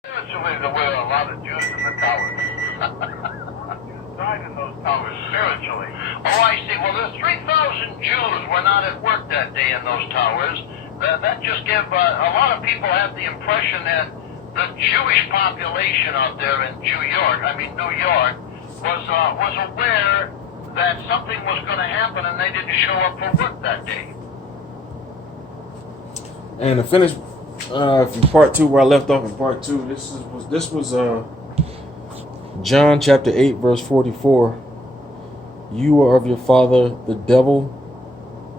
Spiritually, there were a lot of Jews in the towers. Jews died in those towers, spiritually. Oh, I see. Well, the 3,000 Jews were not at work that day in those towers. That just gave a lot of people had the impression that the Jewish population out there in New York, was aware that something was going to happen, and they didn't show up for work that day. And to finish from part 2, where I left off in part 2, this was John chapter 8 verse 44. You are of your father the devil,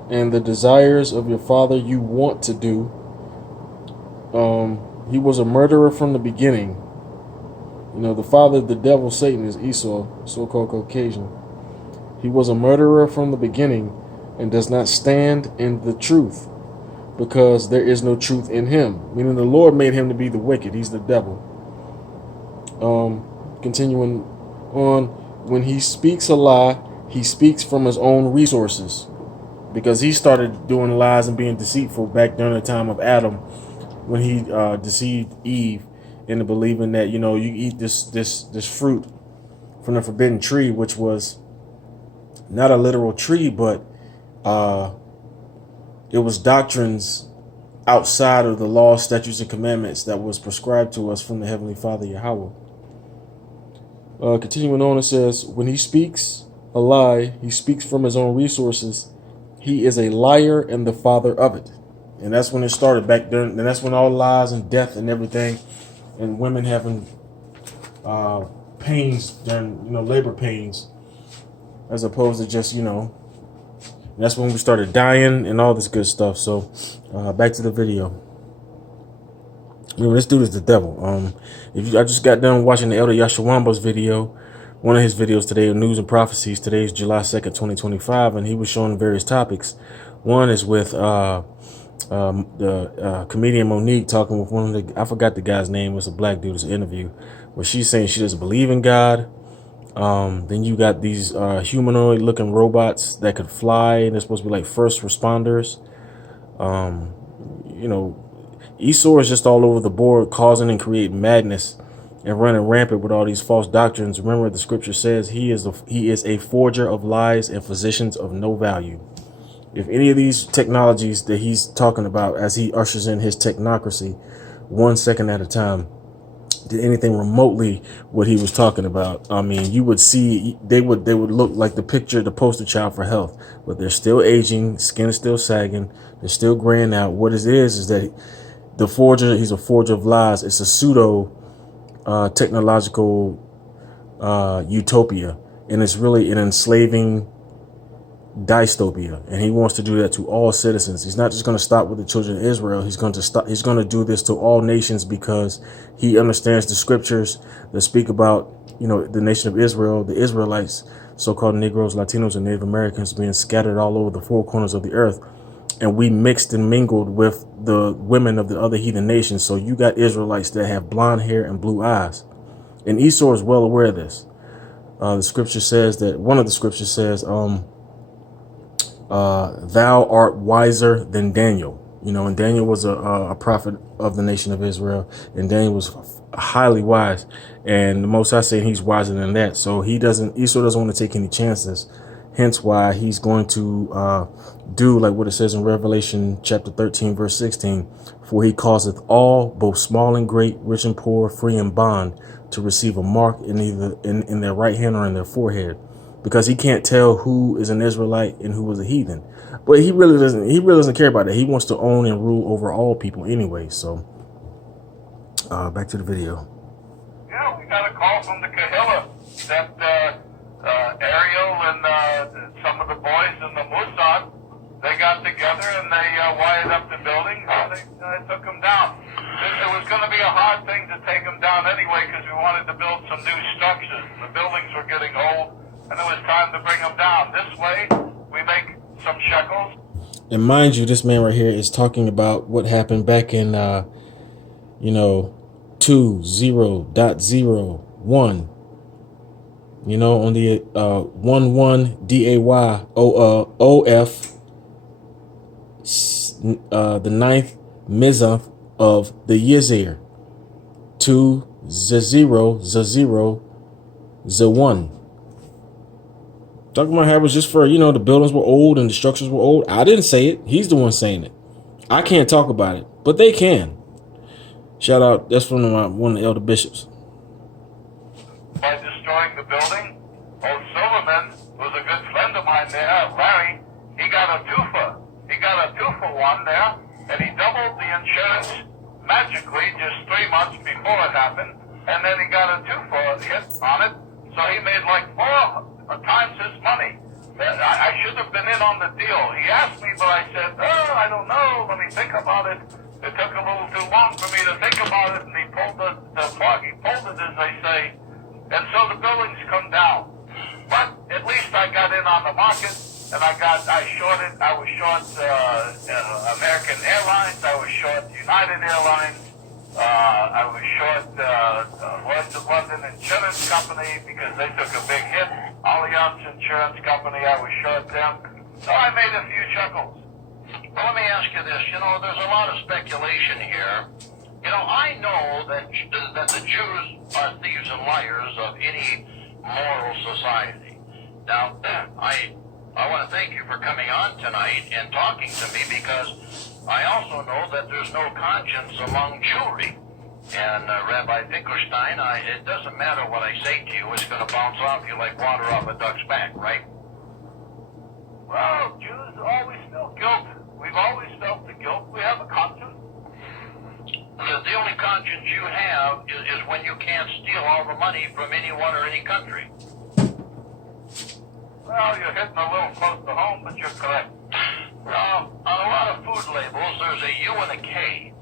and the desires of your father you want to do. He was a murderer from the beginning. You know, the father of the devil, Satan, is Esau, so-called Caucasian. He was a murderer from the beginning and does not stand in the truth, because there is no truth in him. Meaning the Lord made him to be the wicked. He's the devil. Continuing on, when he speaks a lie, he speaks from his own resources, because he started doing lies and being deceitful back during the time of Adam, when he deceived Eve into believing that, you know, you eat this fruit from the forbidden tree, which was not a literal tree, but it was doctrines outside of the law, statutes, and commandments that was prescribed to us from the Heavenly Father, Yahweh. Continuing on, it says, when he speaks a lie, he speaks from his own resources. He is a liar and the father of it. And that's when it started back then. And that's when all lies and death and everything, and women having pains during, you know, labor pains, as opposed to just, you know, that's when we started dying and all this good stuff. So back to the video. You know, this dude is the devil. I just got done watching the Elder Yashawamba's video, one of his videos today, News and Prophecies. Today is July 2nd, 2025, and he was showing various topics. One is with the comedian Monique talking with one of the, I forgot the guy's name, it's a black dude, it's an interview, where she's saying she doesn't believe in God. Then you got these humanoid looking robots that could fly, and they're supposed to be like first responders. You know, Esau is just all over the board, causing and creating madness and running rampant with all these false doctrines. Remember, the scripture says he is a forger of lies and physicians of no value. If any of these technologies that he's talking about as he ushers in his technocracy 1 second at a time did anything remotely what he was talking about, I mean, you would see they would look like the poster child for health, but they're still aging, skin is still sagging, they're still graying out. What it is that the forger, he's a forger of lies. It's a pseudo technological utopia, and it's really an enslaving dystopia, and he wants to do that to all citizens. He's not just going to stop with the children of Israel. He's going to do this to all nations, because he understands the scriptures that speak about, you know, the nation of Israel, the Israelites, so-called Negroes, Latinos, and Native Americans being scattered all over the four corners of the earth, and we mixed and mingled with the women of the other heathen nations. So you got Israelites that have blonde hair and blue eyes, and Esau is well aware of this. The scripture says that one of the scriptures says, thou art wiser than Daniel. You know, and Daniel was a prophet of the nation of Israel, and Daniel was highly wise, and the Most High saying he's wiser than that. So Esau doesn't want to take any chances, hence why he's going to do like what it says in Revelation chapter 13 verse 16, for he causeth all, both small and great, rich and poor, free and bond, to receive a mark in either in their right hand or in their forehead, because he can't tell who is an Israelite and who is a heathen. But he really doesn't care about that. He wants to own and rule over all people anyway. So back to the video. Yeah, we got a call from the Kahilla that Ariel and some of the boys in the Mossad, they got together and they wired up the building, and they took them down. It was going to be a hard thing to take them down anyway, because we wanted to build some new structures. The buildings were getting old, and it was time to bring them down. This way, we make some shekels. And mind you, this man right here is talking about what happened back in, 20.01, you know, on the 11 DAY the 9th Mizah of the Yizir, to the 1. Talking about how it was just for, the buildings were old and the structures were old. I didn't say it. He's the one saying it. I can't talk about it, but they can. Shout out. That's from one of the elder bishops. By destroying the building, old Silverman, who's a good friend of mine there, Larry, he got a twofer. He got a 2-for-1 there, and he doubled the insurance magically just 3 months before it happened, and then he got a 2-for hit on it, so he made like 4 times his money. I should have been in on the deal. He asked me, but I said, I don't know, let me think about it. It took a little too long for me to think about it, and he pulled the plug. He pulled it, as they say, and so the buildings come down. But at least I got in on the market, and I was short American Airlines, I was short United Airlines, I was short London Insurance Company because they took a big hit. Allianz Insurance Company, I was short them. So I made a few chuckles. Well, let me ask you this. There's a lot of speculation here. I know that the Jews are thieves and liars of any moral society. Now, I want to thank you for coming on tonight and talking to me, because I also know that there's no conscience among Jewry. And Rabbi Finkelstein, it doesn't matter what I say to you, it's going to bounce off you like water off a duck's back, right? Well, Jews always feel guilt. We've always felt the guilt. We have a conscience. The only conscience you have is when you can't steal all the money from anyone or any country. Well, you're hitting a little close to home, but you're correct. On a lot of food labels, there's a U and a K.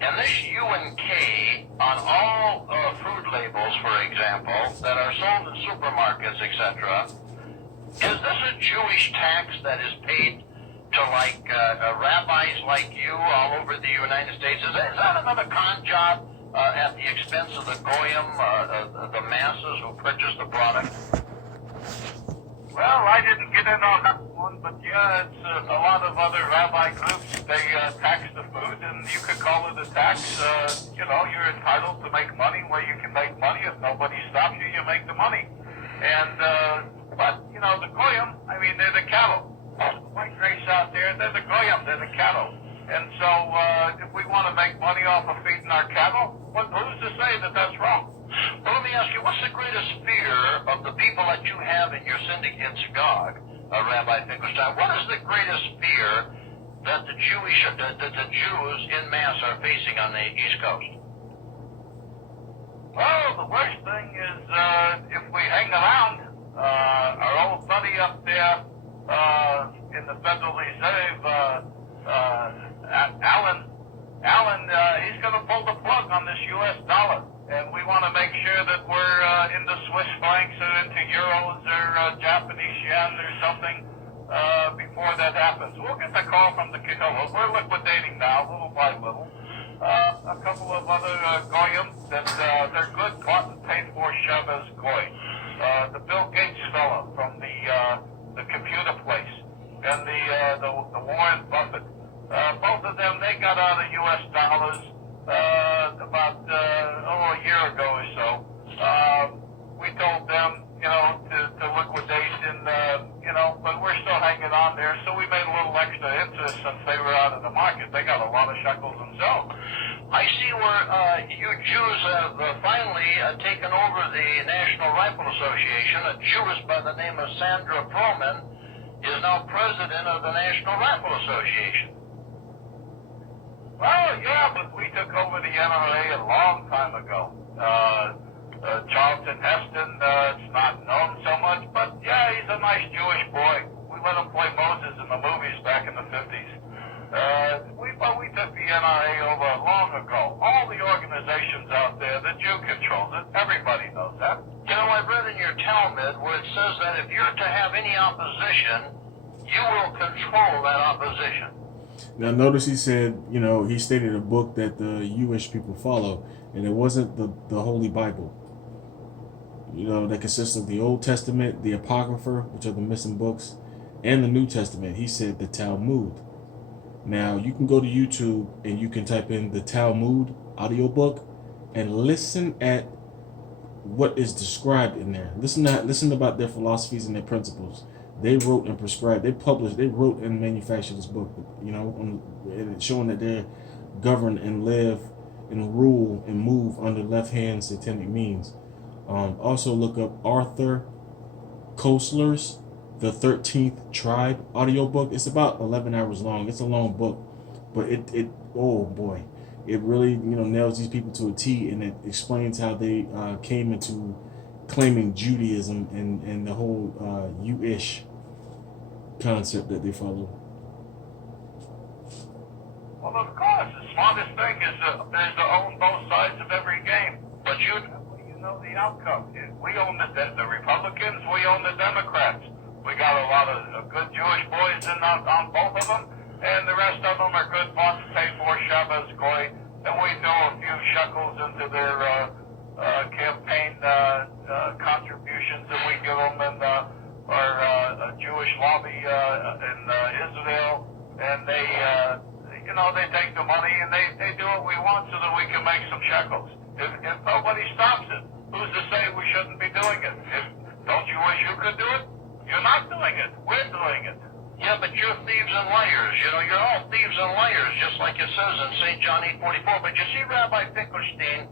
And this U and K on all food labels, for example, that are sold in supermarkets, etc., is this a Jewish tax that is paid to rabbis like you all over the United States? Is that another con job at the expense of the goyim, the masses who purchase the product? Well, I didn't get in on that one, but yeah, it's a lot of other rabbi groups. They tax the food, and you could call it a tax. You're entitled to make money where you can make money. If nobody stops you, you make the money. And but the goyim, they're the cattle. The white race out there, they're the goyim, they're the cattle. And so if we want to make money off of feeding our cattle, who's to say that that's wrong? Well, let me ask you, what's the greatest fear of the people that you have in your syndicate synagogue, Rabbi Finkelstein? What is the greatest fear that the Jews in mass are facing on the East Coast? Well, the worst thing is if we hang around. Our old buddy up there in the Federal Reserve, Alan, he's going to pull the plug on this U.S. dollar. And we want to make sure that we're into Swiss francs or into euros or Japanese yen or something before that happens. We'll get the call from the Qadash. We're liquidating now, little by little. A couple of other goyim that they're good, caught and paid for Chavez goy. The Bill Gates fella from the computer place, and the Warren Buffett. Both of them, they got out of U.S. dollars about a year ago or so. We told them, to liquidate, and but we're still hanging on there. So we made a little extra interest since they were out of the market. They got a lot of shekels themselves. I see where you Jews have finally taken over the National Rifle Association. A Jewess by the name of Sandra Proman is now president of the National Rifle Association. Well, yeah, but we took over the NRA a long time ago. Charlton Heston, it's not known so much, but yeah, he's a nice Jewish boy. We let him play Moses in the movies back in the 50s. We took the NRA over long ago. All the organizations out there, the Jew controls it. Everybody knows that. I've read in your Talmud where it says that if you're to have any opposition, you will control that opposition. Now, notice he said, he stated a book that the Jewish people follow, and it wasn't the Holy Bible. That consists of the Old Testament, the Apocrypha, which are the missing books, and the New Testament. He said the Talmud. Now, you can go to YouTube and you can type in the Talmud audiobook, and listen at what is described in there. Listen about their philosophies and their principles. They wrote and prescribed. They published. They wrote and manufactured this book. And it's showing that they govern and live and rule and move under left-hand satanic means. Also look up Arthur Koestler's The 13th Tribe audiobook. It's about 11 hours long. It's a long book, but it oh boy, it really nails these people to a T, and it explains how they came into claiming Judaism and the whole you-ish concept that they follow. Well, of course, the smartest thing is to own both sides of every game. But you know the outcome. We own the Republicans. We own the Democrats. We got a lot of good Jewish boys on both of them, and the rest of them are good ones pay for Shabbos Goy, and we throw a few shekels into their campaign contributions that we give them, and our Jewish lobby in Israel, and they take the money and they do what we want so that we can make some shekels. If nobody stops it, who's to say we shouldn't be doing it? Don't you wish you could do it? You're not doing it. We're doing it. Yeah, but you're thieves and liars. You're all thieves and liars, just like it says in St. John 8:44. But you see, Rabbi Finkelstein,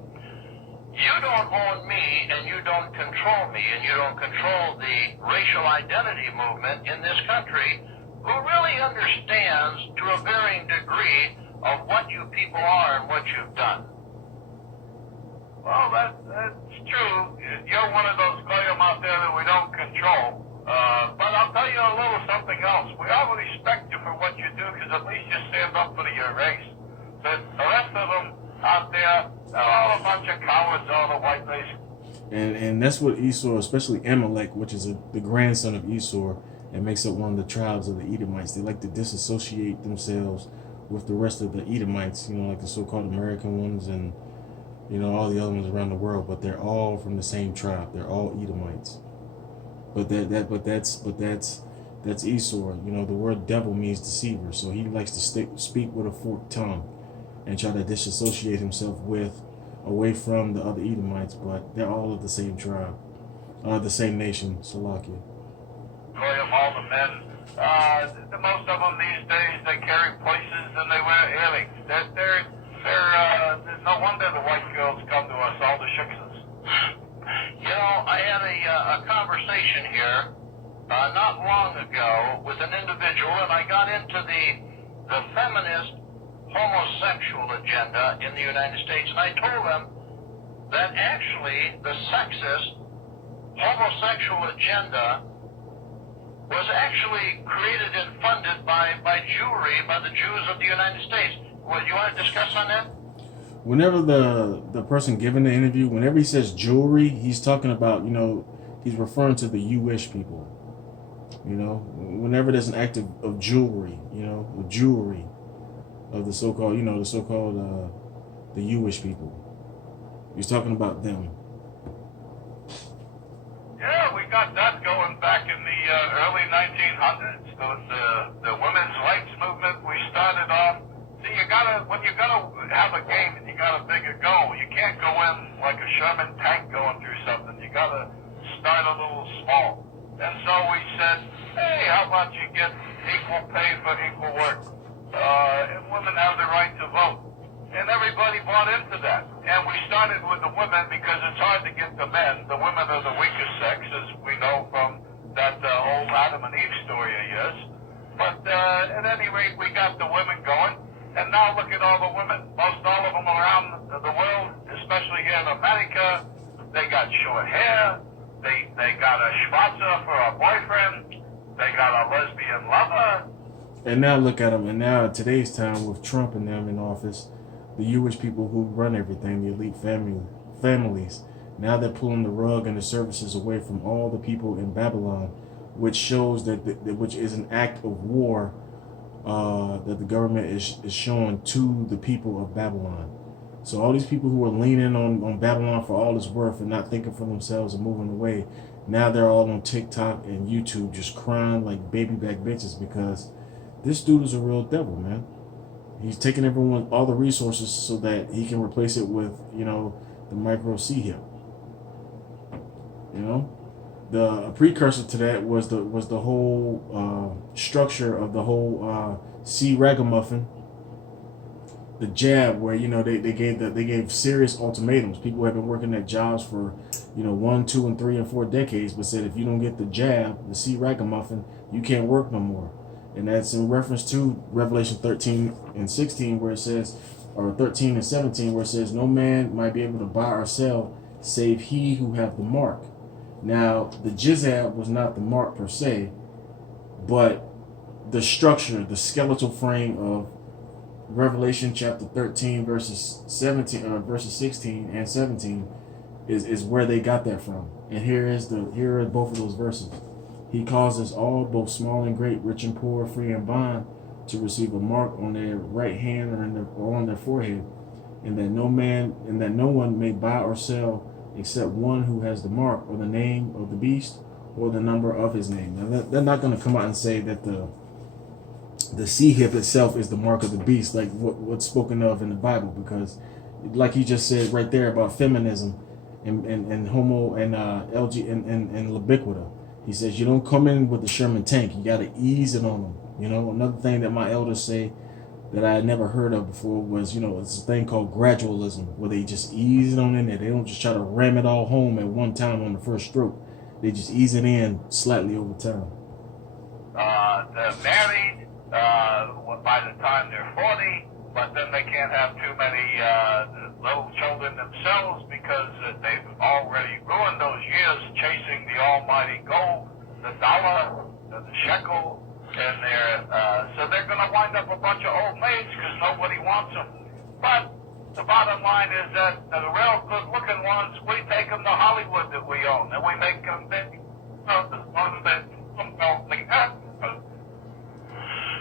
you don't own me, and you don't control me, and you don't control the racial identity movement in this country, who really understands to a varying degree of what you people are and what you've done. Well, that's true. You're one of those goyim out there that we don't control. But I'll tell you a little something else. We all respect you for what you do, because at least you stand up for your race. But the rest of them out there, they're all a bunch of cowards, all the white race. And that's what Esau, especially Amalek, which is the grandson of Esau, and makes up one of the tribes of the Edomites. They like to disassociate themselves with the rest of the Edomites, like the so-called American ones and all the other ones around the world. But they're all from the same tribe. They're all Edomites. But that's Esau. The word devil means deceiver. So he likes to speak with a forked tongue and try to disassociate himself away from the other Edomites. But they're all of the same tribe, the same nation. Salakia. All the men, the most of them these days, they carry places and they wear earrings. They're no wonder the white girls come to us, all the shiksas. I had a conversation here not long ago with an individual, and I got into the feminist homosexual agenda in the United States, and I told them that actually the sexist homosexual agenda was actually created and funded by Jewry, by the Jews of the United States. Well, you want to discuss on that? Whenever the person giving the interview, whenever he says Jewry, he's talking about, he's referring to the Jewish people. Whenever there's an act of jewelry, of jewelry of the so-called, the Jewish people. He's talking about them. Yeah, we got that going back in the early 1900s. The women's rights movement, we started off. See, when you gotta have a game and you got a bigger goal, you can't go in like a Sherman tank going through something. You gotta start a little small. And so we said, hey, how about you get equal pay for equal work? And women have the right to vote. And everybody bought into that. And we started with the women because it's hard to get the men. The women are the weakest sex, as we know from that old Adam and Eve story of yours. But at any rate, we got the women going. And now look at all the women. Most all of them around the world, especially here in America, they got short hair. They got a schwarzer for a boyfriend. They got a lesbian lover. And now look at them. And now in today's time, with Trump and them in office, the Jewish people who run everything, the elite families, now they're pulling the rug and the services away from all the people in Babylon, which shows which is an act of war that the government is showing to the people of Babylon. So all these people who are leaning on Babylon for all it's worth and not thinking for themselves and moving away, now they're all on TikTok and YouTube just crying like baby back bitches because this dude is a real devil, man. He's taking all the resources so that he can replace it with, the micro C hip. You know, the precursor to that was the whole structure of the whole C ragamuffin, the jab, where they gave serious ultimatums. People have been working at jobs for 1, 2, and 3 and 4 decades, but said if you don't get the jab, the C ragamuffin, you can't work no more. And that's in reference to Revelation 13 and 16, where it says, or 13 and 17, where it says, no man might be able to buy or sell save he who have the mark. Now, the jizab was not the mark per se, but the structure, the skeletal frame of Revelation chapter 13, verses 16 and 17 is where they got that from. And here are both of those verses. He causes all, both small and great, rich and poor, free and bond, to receive a mark on their right hand or on their forehead, and that no one may buy or sell except one who has the mark, or the name of the beast, or the number of his name. Now, they're not going to come out and say that the C hip itself is the mark of the beast, like what's spoken of in the Bible, because like he just said right there about feminism and homo and LG and libiquita. He says you don't come in with the Sherman tank. You got to ease it on them. Another thing that my elders say that I had never heard of before was, it's a thing called gradualism, where they just ease it on in there. They don't just try to ram it all home at one time on the first stroke. They just ease it in slightly over time. They're married by the time they're 40, but then they can't have too many little children themselves because they've already ruined those years chasing the almighty gold, the dollar, the shekel, and so they're going to wind up a bunch of old maids because nobody wants them. But the bottom line is that the real good-looking ones, we take them to Hollywood that we own, and we make them big.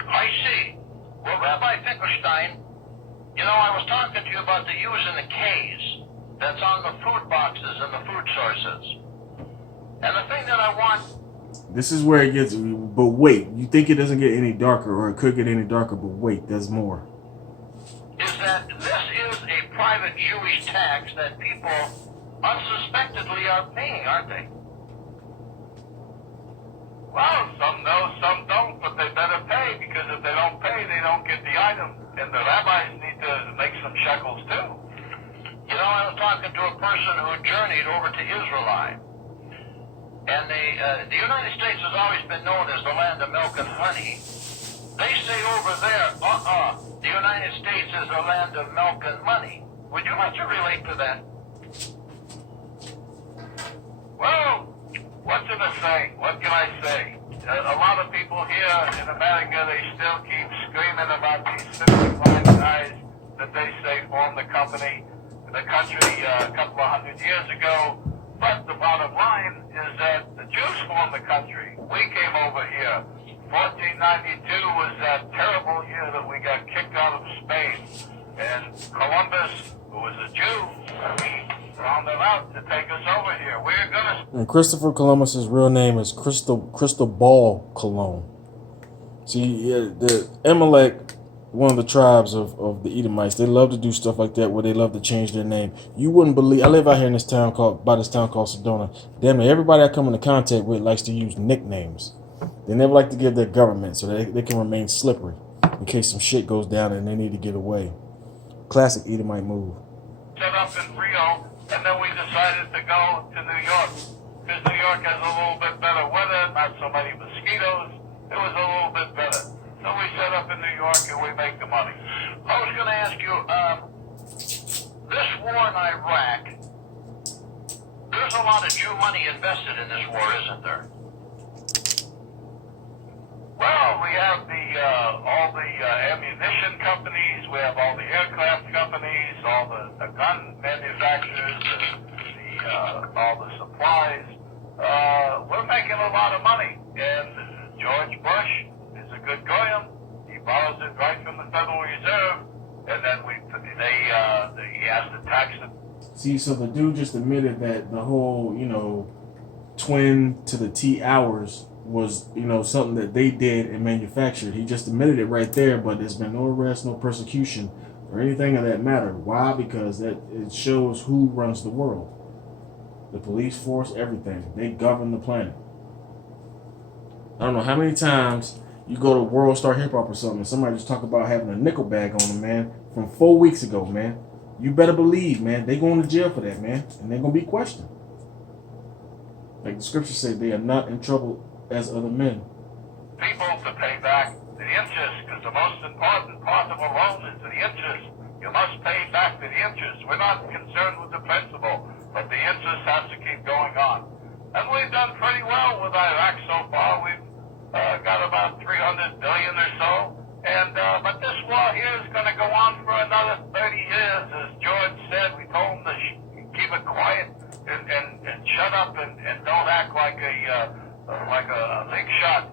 I see. Well, Rabbi Finkelstein, I was talking to you about the U's and the K's that's on the food boxes and the food sources. And the thing that I want... This is where it gets... But wait, you think it doesn't get any darker, or it could get any darker, but wait, there's more. Is that this is a private Jewish tax that people unsuspectedly are paying, aren't they? Well, some know, some don't, but they better pay, because if they don't pay, they don't get the item. And the rabbis need to make some shekels too. I was talking to a person who journeyed over to Israel. And the United States has always been known as the land of milk and honey. They say over there, the United States is the land of milk and money. Would you like to relate to that? Well, what's in a saying? What can I say? A lot of people here in America, they still keep screaming about these 55 guys that they say formed the country a couple of hundred years ago. But the bottom line is that the Jews formed the country. We came over here. 1492 was that terrible year that we got kicked out of Spain. And Columbus, who was a Jew, he found them out to take us over here. We're gonna... And Christopher Columbus's real name is Cristobal Colon. See, the Amalek, one of the tribes of the Edomites, they love to do stuff like that, where they love to change their name. You wouldn't believe. I live out here in this town called Sedona. Damn it, everybody I come into contact with likes to use nicknames. They never like to give their government, so they can remain slippery in case some shit goes down and they need to get away. Classic Edomite move. Set up in Rio, and then we decided to go to New York, because New York has a little bit better weather, not so many mosquitoes. It was a little bit better. So we set up in New York and we make the money. I was going to ask you, this war in Iraq, there's a lot of Jew money invested in this war, isn't there? Well, we have all the ammunition companies, we have all the aircraft companies, all the gun manufacturers, all the supplies. We're making a lot of money, and George Bush is a good goyim. He borrows it right from the Federal Reserve, and then he has to tax it. See, so the dude just admitted that the whole, twin to the T hours was, something that they did and manufactured. He just admitted it right there, but there's been no arrest, no persecution or anything of that matter. Why? Because that it shows who runs the world. The police force, everything. They govern the planet. I don't know how many times you go to World Star Hip Hop or something, and somebody just talk about having a nickel bag on them, man, from 4 weeks ago, man. You better believe, man, they going to jail for that, man, and they're gonna be questioned. Like the scriptures say, they are not in trouble as other men. People to pay back the interest, because the most important part of a loan is the interest. You must pay back the interest. We're not concerned with the principal, but the interest has to keep going on. And we've done pretty well with Iraq so far. We've got about 300 billion or so. And but this war here is going to go on for another 30 years. As George said, we told him to keep it quiet and shut up and don't act like a big shot.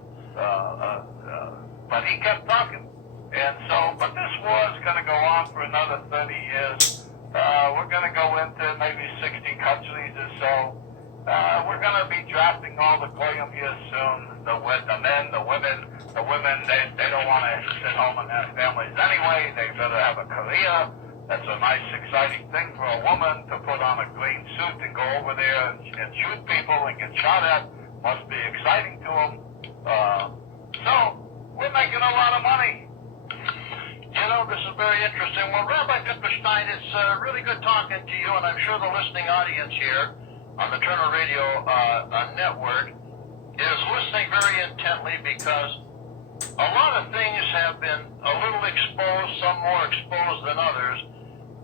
But he kept talking. And so, but this war is going to go on for another 30 years. We're going to go into maybe 60 countries or so. We're going to be drafting all the goyim here soon. The men, the women, they don't want to sit home and have families anyway. They better have a career. That's a nice, exciting thing for a woman to put on a green suit and go over there and shoot people and get shot at. Must be exciting to them. So, we're making a lot of money. You know, this is very interesting. Well, Rabbi Finkelstein, it's really good talking to you, and I'm sure the listening audience here on the Turner Radio network is listening very intently, because a lot of things have been a little exposed, some more exposed than others.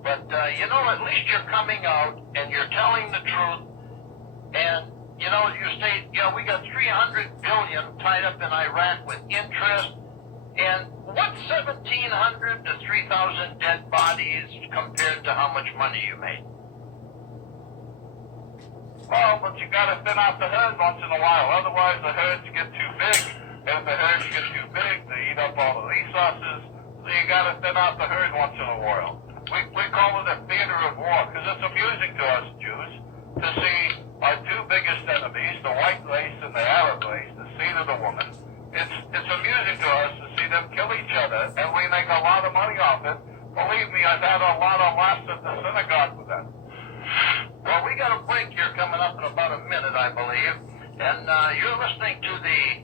But, you know, at least you're coming out and you're telling the truth. And, you know, you state, you know, we got 300 billion tied up in Iraq with interest. And what's 1,700 to 3,000 dead bodies compared to how much money you made? Well, but you got to thin out the herd once in a while. Otherwise, the herds get too big. And if the herds get too big, they eat up all the resources. So you got to thin out the herd once in a while. We call it a theater of war, because it's amusing to us Jews to see our two biggest enemies, the white race and the Arab race, the seed of the woman. It's amusing to us to see them kill each other, and we make a lot of money off it. Believe me, I've had a lot of laughs at the synagogue with that. Well, we got a break here coming up in about a minute, I believe. And you're listening to the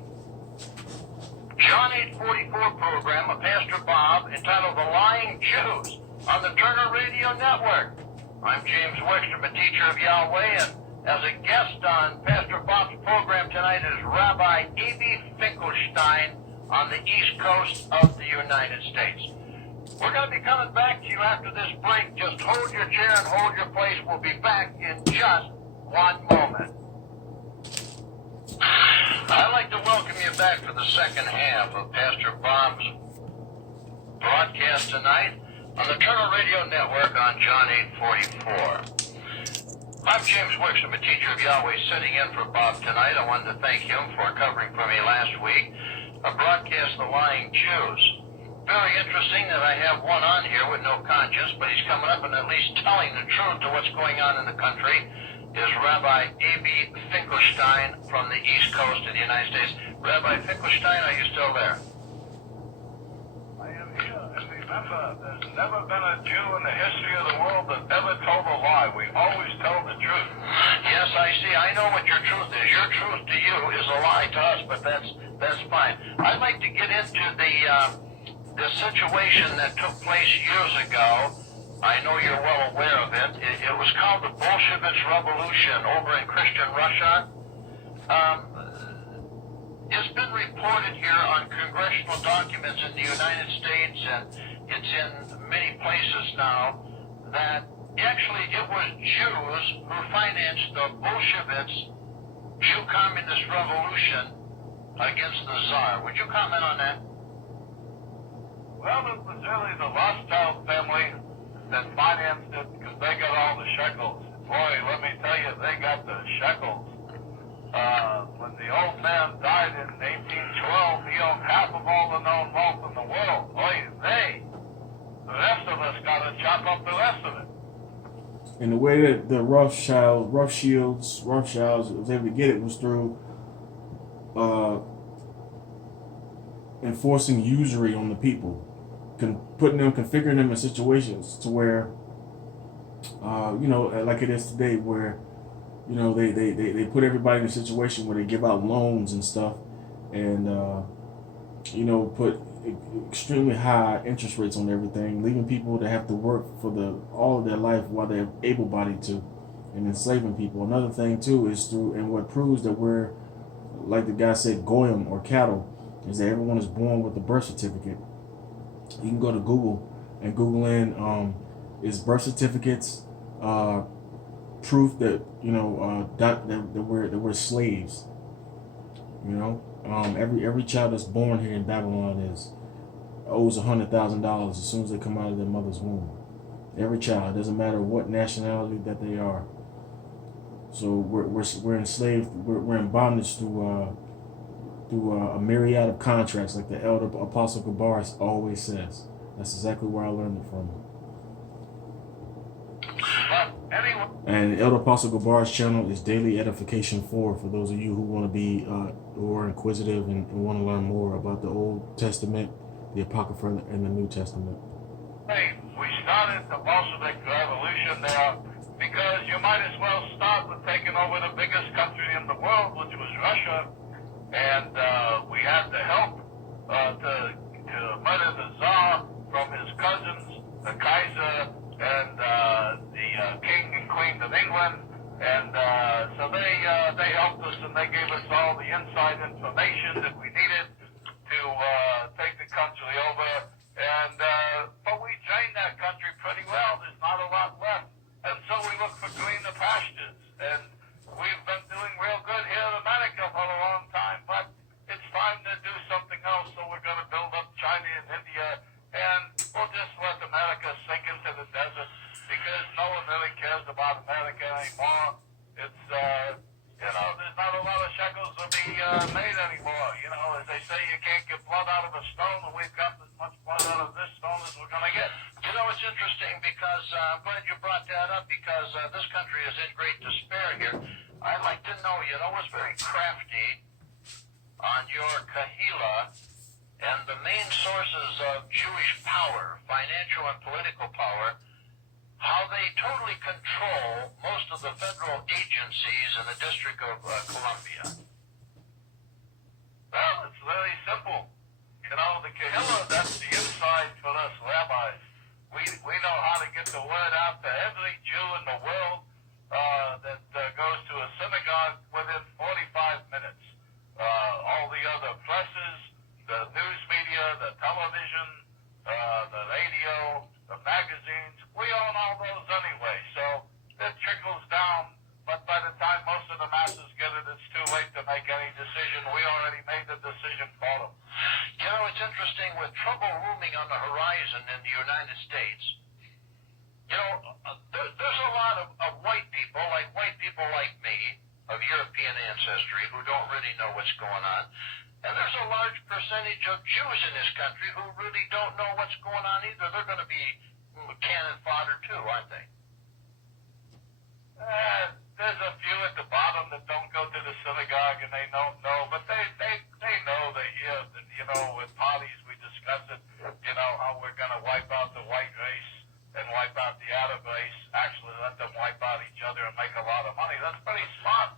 John 844 program of Pastor Bob, entitled The Lying Jews, on the Turner Radio Network. I'm James Wickstrom, a teacher of Yahweh, and as a guest on Pastor Bob's program tonight is Rabbi A.B. Finkelstein on the East Coast of the United States. We're going to be coming back to you after this break. Just hold your chair and hold your place. We'll be back in just one moment. I'd like to welcome you back for the second half of Pastor Bob's broadcast tonight on the Turner Radio Network on John 844. I'm James Wickstrom, a teacher of Yahweh, sitting in for Bob tonight. I wanted to thank him for covering for me last week a broadcast, The Lying Jews. Very interesting that I have one on here with no conscience, but he's coming up and at least telling the truth to what's going on in the country, is Rabbi A.B. Finkelstein from the East Coast of the United States. Rabbi Finkelstein, are you still there? I am here, and remember, there's never been a Jew in the history of the world that ever told a lie. We always tell the truth. Yes, I see. I know what your truth is. Your truth to you is a lie to us, but that's fine. I'd like to get into the situation that took place years ago. I know you're well aware of it. It was called the Bolshevik Revolution over in Christian Russia. It's been reported here on congressional documents in the United States, and it's in many places now, that actually it was Jews who financed the Bolsheviks' Jew Communist Revolution against the Tsar. Would you comment on that? Well, it was really the Rothschild family that financed it, because they got all the shekels. Boy, let me tell you, they got the shekels. When the old man died in 1812, he owned half of all the known wealth in the world. Boy, the rest of us got to chop up the rest of it. And the way that the Rothschilds was able to get it was through enforcing usury on the people. configuring them in situations to where, like it is today, where, they put everybody in a situation where they give out loans and stuff, and put extremely high interest rates on everything, leaving people to have to work for all of their life while they're able-bodied to, and enslaving people. Another thing too is and what proves that we're, like the guy said, goyim or cattle, is that everyone is born with a birth certificate. You can go to Google and Google in is birth certificates proof that that we're slaves. Every child that's born here in Babylon owes $100,000 as soon as they come out of their mother's womb. Every child, it doesn't matter what nationality that they are. So we're enslaved. We're in bondage through a myriad of contracts, like the elder Apostle Qadash always says. That's exactly where I learned it from. And Elder Apostle Qadash's channel is Daily Edification 4 for those of you who want to be who are inquisitive and want to learn more about the Old Testament, the Apocrypha, and the New Testament. Hey, we started the Bolshevik Revolution there because you might as well start with taking over the biggest country in the world, which was Russia, and we had the help to murder the Tsar from his cousins, the Kaiser, and the King and Queen of England, and so they helped us and they gave us all the inside information that we needed to take the country over, and but we drained that country pretty well. There's not a lot left, and so we look for greener pastures, and we've been doing real good here in America for a long time, but it's time to do something else, so we're going to build up China and India, and we'll just let America sink into the desert, because no one really cares about America anymore. It's, there's not a lot of shekels to be made anymore. As they say, you can't get blood out of a stone, and we've got as much blood out of this stone as we're going to get. It's interesting because I'm glad you brought that up, because this country is in great despair here. I'd like to know, was very crafty on your kahila and the main sources of Jewish power, financial and political power, how they totally control most of the federal agencies in the District of Columbia. Well, it's very simple. The kahila, that's the inside for us rabbis. We know how to get the word out to every Jew in the world that goes to a synagogue within 45 minutes. All the other presses, the news media, the television, the radio, the magazines, we own all those anyway, so it trickles down, but by the time most of the masses get it, it's too late to make any decision. We already made the decision for them. It's interesting, with trouble looming on the horizon in the United States, there's a lot of white people like me, of European ancestry, who don't really know what's going on. And there's a large percentage of Jews in this country who really don't know what's going on either. They're going to be cannon fodder too, aren't they? There's a few at the bottom that don't go to the synagogue and they don't know, but they know, they hear that, with parties we discuss it, how we're going to wipe out the white race and wipe out the Arab race, actually let them wipe out each other and make a lot of money. That's pretty smart.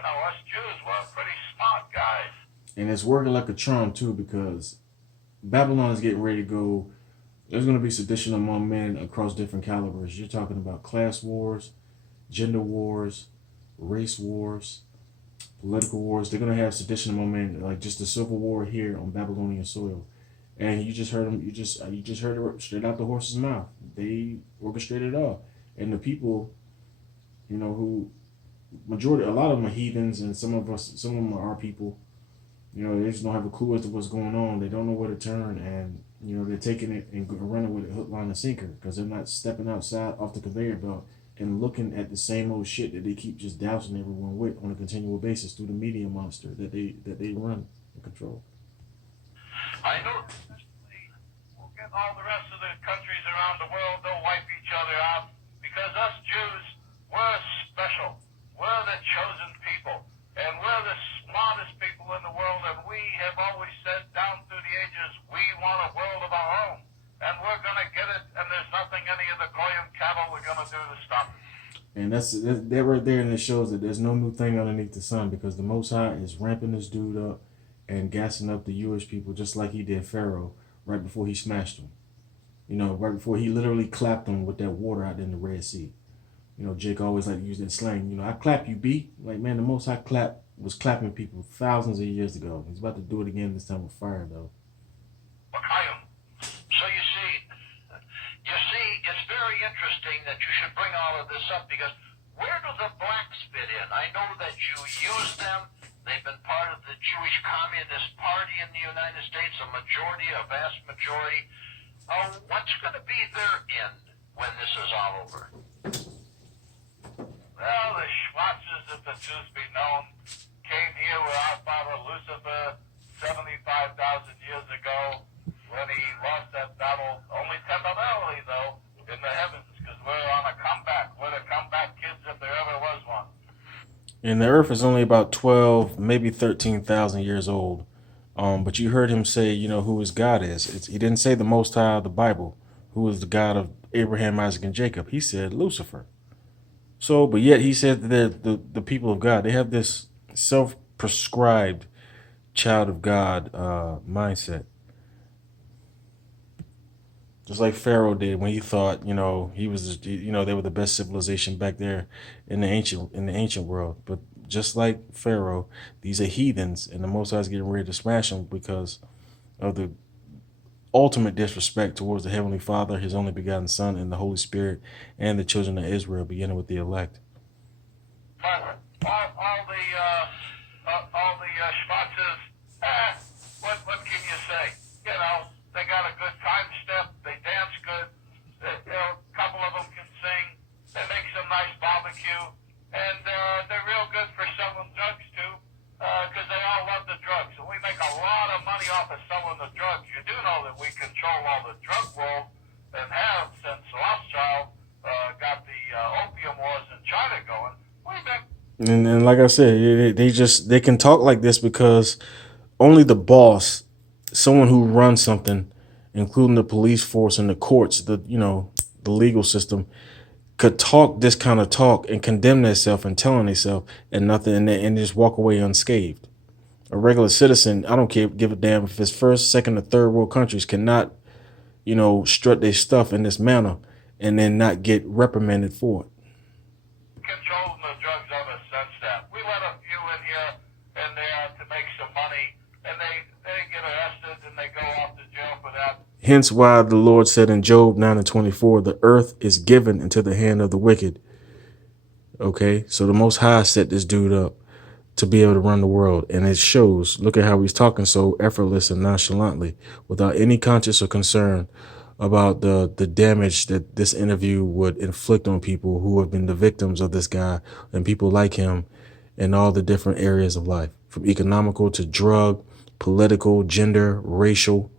Us Jews, we're pretty smart guys. And it's working like a charm too, because Babylon is getting ready to go. There's going to be sedition among men across different calibers. You're talking about class wars, gender wars, race wars, political wars. They're going to have sedition among men, like just the civil war here on Babylonian soil. And you just heard them. You just heard it straight out the horse's mouth. They orchestrated it all, and the people, who majority, a lot of them are heathens, and some of them are our people. They just don't have a clue as to what's going on. They don't know where to turn, and they're taking it and running with it hook, line, and sinker, because they're not stepping outside off the conveyor belt and looking at the same old shit that they keep just dousing everyone with on a continual basis through the media monster that they run and control. I know we'll get all the rest of the countries around the world, they'll wipe each other out, because us Jews, we're special. We're the chosen people, and we're the smartest people in the world, and we have always said down through the ages, we want a world of our own. that right there, and it shows that there's no new thing underneath the sun, because the Most High is ramping this dude up and gassing up the Jewish people just like he did Pharaoh right before he smashed them. You know, right before he literally clapped them with that water out in the Red Sea. You know, Jake always like to use that slang. You know, I clap you, B. Like, man, the Most High was clapping people thousands of years ago. He's about to do it again this time with fire, though. So you see, it's very interesting that you should bring all of this up, because where do the blacks fit in? I know that you use them. They've been part of the Jewish Communist Party in the United States, a vast majority. What's going to be their end when this is all over? Well, the Schwarzes, if the truth be known, came here with our father Lucifer 75,000 years ago when he lost that battle, only temporarily, though, in the heavens, because we're on a comeback. We're the comeback kids if there ever was one. And the earth is only about 12, maybe 13,000 years old. But you heard him say, you know, who his God is. He didn't say the Most High of the Bible, who is the God of Abraham, Isaac, and Jacob. He said Lucifer. So, but yet he said that they're the people of God. They have this self-prescribed child of God mindset. Just like Pharaoh did when he thought, you know, they were the best civilization back there in the ancient world. But just like Pharaoh, these are heathens, and the Most High is getting ready to smash them because of the ultimate disrespect towards the Heavenly Father, His only begotten Son, and the Holy Spirit, and the children of Israel, beginning with the elect. But all the Schwarzes, what can you say? You know, they got a good time step. They dance good. A couple of them can sing. They make some nice barbecue. And they're real good for selling drugs, too, because they all love the drugs. And we make a lot of money off of selling the drugs. You do know that we control all the drug world and have since Rawchaa got the opium wars in China going. And like I said, they can talk like this because only the boss, someone who runs something, including the police force and the courts, the legal system, could talk this kind of talk and condemn themselves and telling themselves and nothing, and just walk away unscathed. A regular citizen, I don't give a damn if it's first, second, or third world countries, cannot, strut their stuff in this manner and then not get reprimanded for it. Controlling the drugs ever since that. We let a few in here and there to make some money, and they get arrested and they go off to jail for that. Hence why the Lord said in Job 9:24, the earth is given into the hand of the wicked. Okay, so the Most High set this dude up to be able to run the world. And it shows, look at how he's talking so effortless and nonchalantly, without any conscience or concern about the damage that this interview would inflict on people who have been the victims of this guy and people like him in all the different areas of life, from economical to drug, political, gender, racial,